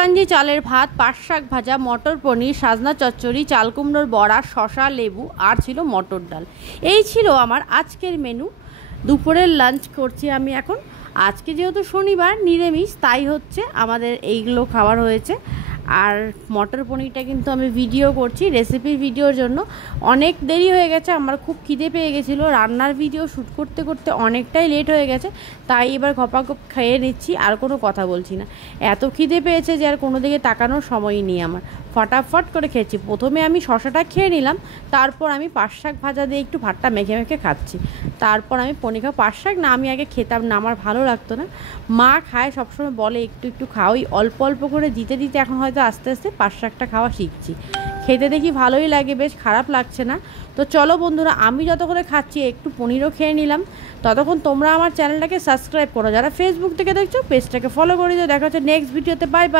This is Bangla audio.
চিপাঞ্জি চালের ভাত, পাট শাক ভাজা, মটর পনির, সাজনা চচ্চড়ি, চাল কুমড়োর বড়া, শশা, লেবু আর ছিল মটর ডাল। এই ছিল আমার আজকের মেনু। দুপুরের লাঞ্চ করছি আমি এখন। আজকে যেহেতু শনিবার নিরামিষ, তাই হচ্ছে আমাদের এইগুলো খাবার হয়েছে। আর মটর পনিরটা কিন্তু আমি ভিডিও করছি রেসিপির ভিডিওর জন্য। অনেক দেরি হয়ে গেছে, আমার খুব খিদে পেয়ে গেছিলো। রান্নার ভিডিও শ্যুট করতে করতে অনেকটাই লেট হয়ে গেছে, তাই এবার ঘপাঘপ খেয়ে নিচ্ছি, আর কোনো কথা বলছি না। এত খিদে পেয়েছে যে আর কোনো দিকে তাকানোর সময়ই নেই আমার। ফটাফট করে খেয়েছি। প্রথমে আমি শশাটা খেয়ে নিলাম, তারপর আমি পাট শাক ভাজা দিয়ে একটু ভাতটা মেখে মেখে খাচ্ছি। তারপর আমি পনির খাওয়া। পাট শাক না আমি আগে খেতাম না, আমার ভালো লাগতো না। মা খায়, সবসময় বলে একটু একটু খাও। ওই অল্প অল্প করে দিতে দিতে এখন হয়তো আস্তে আস্তে পাট শাকটা খাওয়া শিখছি। খেতে দেখি ভালোই লাগে, বেশ খারাপ লাগছে না। তো চলো বন্ধুরা, আমি যতক্ষণে খাচ্ছি একটু পনিরও খেয়ে নিলাম। ততক্ষণ তোমরা আমার চ্যানেলটাকে সাবস্ক্রাইব করো, যারা ফেসবুক থেকে দেখছো পেজটাকে ফলো করে দিও। দেখা হচ্ছে নেক্সট ভিডিওতে। Bye bye.